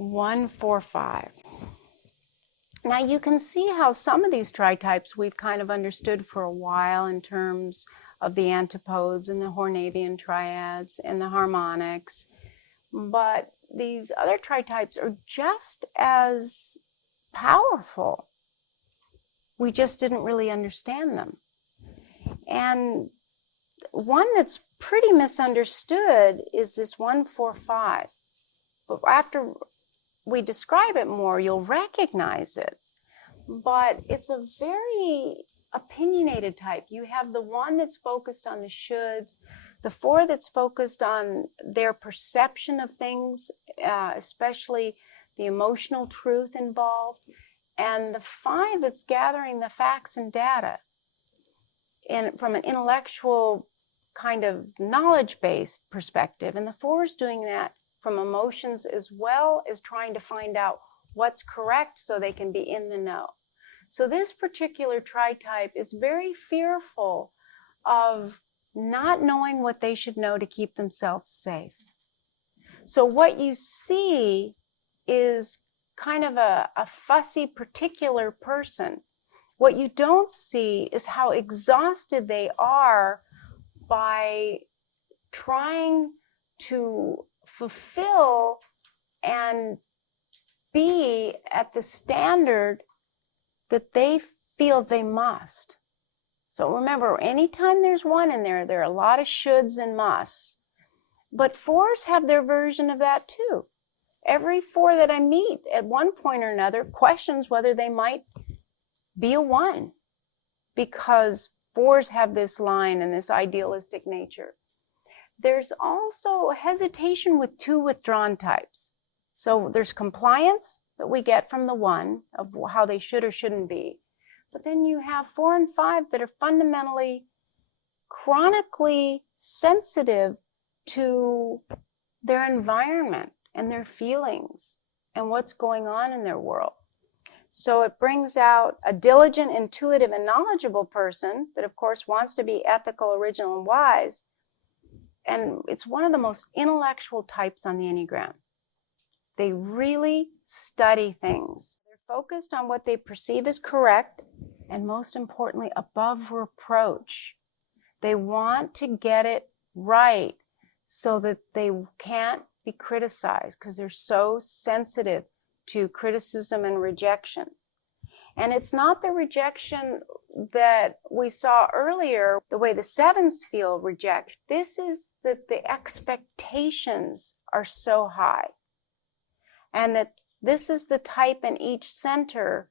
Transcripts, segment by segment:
1, 4, 5. Now you can see how some of these tritypes we've kind of understood for a while in terms of the antipodes and the Hornevian triads and the harmonics, but these other tritypes are just as powerful. We just didn't really understand them. And one that's pretty misunderstood is this 1, 4, 5. But after we describe it more, you'll recognize it. But it's a very opinionated type. You have the 1 that's focused on the shoulds, the 4 that's focused on their perception of things, especially the emotional truth involved, and the 5 that's gathering the facts and data from an intellectual kind of knowledge-based perspective. And the 4 is doing that from emotions as well as trying to find out what's correct so they can be in the know. So this particular tritype is very fearful of not knowing what they should know to keep themselves safe. So what you see is kind of a fussy particular person. What you don't see is how exhausted they are by trying to fulfill and be at the standard that they feel they must. So remember, anytime there's 1 in there, there are a lot of shoulds and musts. But 4s have their version of that too. Every 4 that I meet at one point or another questions whether they might be a 1, because 4s have this line and this idealistic nature. There's also hesitation with 2 withdrawn types. So there's compliance that we get from the 1 of how they should or shouldn't be. But then you have 4 and 5 that are fundamentally, chronically sensitive to their environment and their feelings and what's going on in their world. So it brings out a diligent, intuitive, and knowledgeable person that, of course, wants to be ethical, original, and wise. And it's one of the most intellectual types on the Enneagram. They really study things. They're focused on what they perceive as correct, and most importantly, above reproach. They want to get it right so that they can't be criticized, because they're so sensitive to criticism and rejection. And it's not the rejection that we saw earlier, the way the 7s feel reject. This is that the expectations are so high. And that this is the type in each center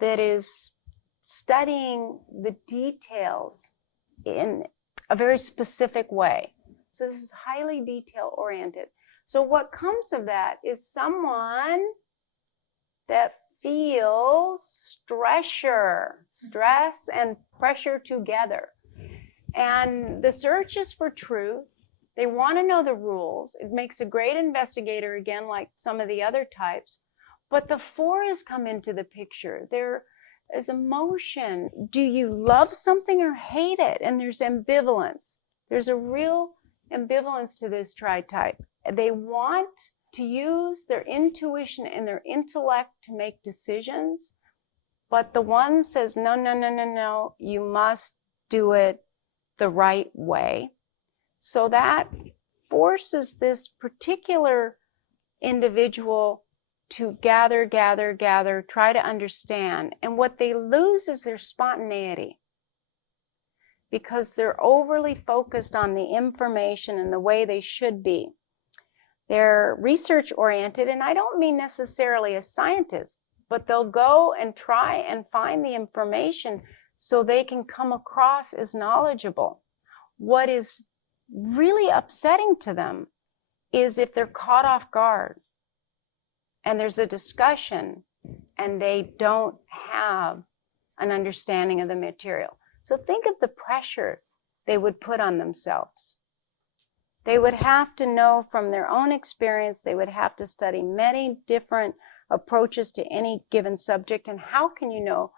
that is studying the details in a very specific way. So this is highly detail oriented. So what comes of that is someone that feels stress and pressure together. And the search is for truth. They want to know the rules. It makes a great investigator, again, like some of the other types. But the 4s come into the picture. There is emotion. Do you love something or hate it? And there's ambivalence. There's a real ambivalence to this tritype. They want to use their intuition and their intellect to make decisions, but the 1 says, no, no, no, no, no, you must do it the right way. So that forces this particular individual to gather, try to understand. And what they lose is their spontaneity, because they're overly focused on the information and the way they should be. They're research-oriented, and I don't mean necessarily as scientists, but they'll go and try and find the information so they can come across as knowledgeable. What is really upsetting to them is if they're caught off guard and there's a discussion and they don't have an understanding of the material. So think of the pressure they would put on themselves. They would have to know from their own experience, they would have to study many different approaches to any given subject. And how can you know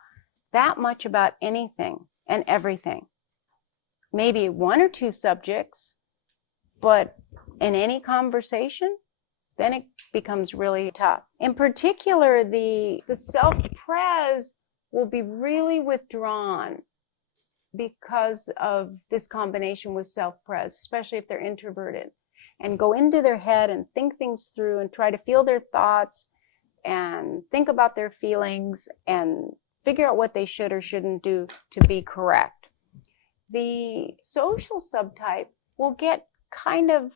that much about anything and everything? Maybe 1 or 2 subjects, but in any conversation, then it becomes really tough. In particular, the self-pres will be really withdrawn because of this combination with self-pres, especially if they're introverted, and go into their head and think things through and try to feel their thoughts and think about their feelings and figure out what they should or shouldn't do to be correct. The social subtype will get kind of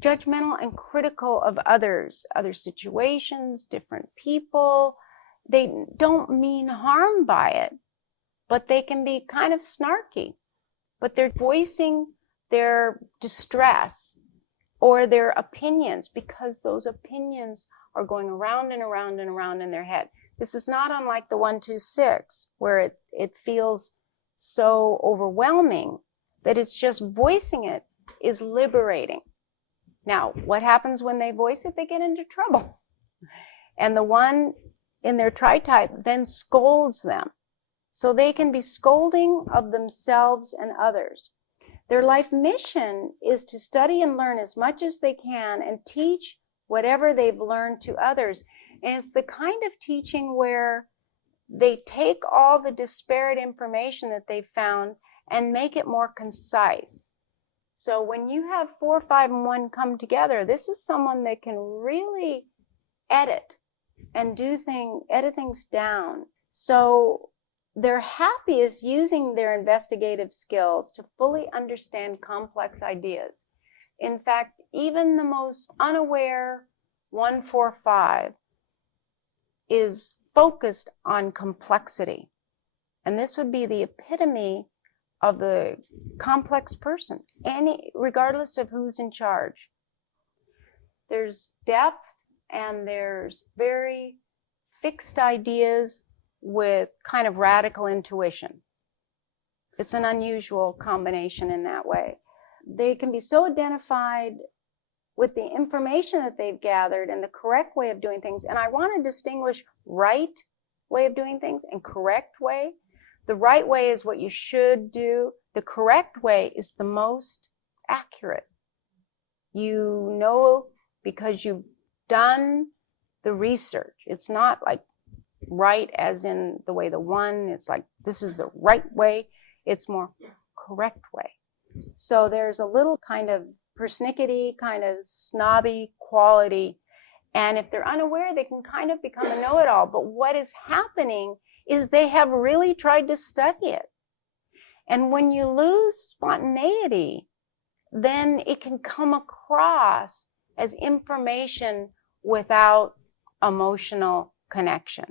judgmental and critical of others, other situations, different people. They don't mean harm by it, but they can be kind of snarky. But they're voicing their distress or their opinions because those opinions are going around and around and around in their head. This is not unlike the 1-2-6, where it feels so overwhelming that it's just voicing it is liberating. Now, what happens when they voice it? They get into trouble. And the one in their Tritype then scolds them. So they can be scolding of themselves and others. Their life mission is to study and learn as much as they can and teach whatever they've learned to others. And it's the kind of teaching where they take all the disparate information that they've found and make it more concise. So when you have 4, 5, and 1 come together, this is someone that can really edit and edit things down. So they're happiest using their investigative skills to fully understand complex ideas. In fact, even the most unaware 1-4-5 is focused on complexity. And this would be the epitome of the complex person, regardless of who's in charge. There's depth and there's very fixed ideas with kind of radical intuition. It's an unusual combination in that way. They can be so identified with the information that they've gathered and the correct way of doing things. And I want to distinguish right way of doing things and correct way. The right way is what you should do. The correct way is the most accurate. You know because you've done the research. It's not like right as in the way the 1, it's like this is the right way. It's more correct way. So there's a little kind of persnickety, kind of snobby quality. And if they're unaware, they can kind of become a know-it-all. But what is happening is they have really tried to study it. And when you lose spontaneity, then it can come across as information without emotional connection.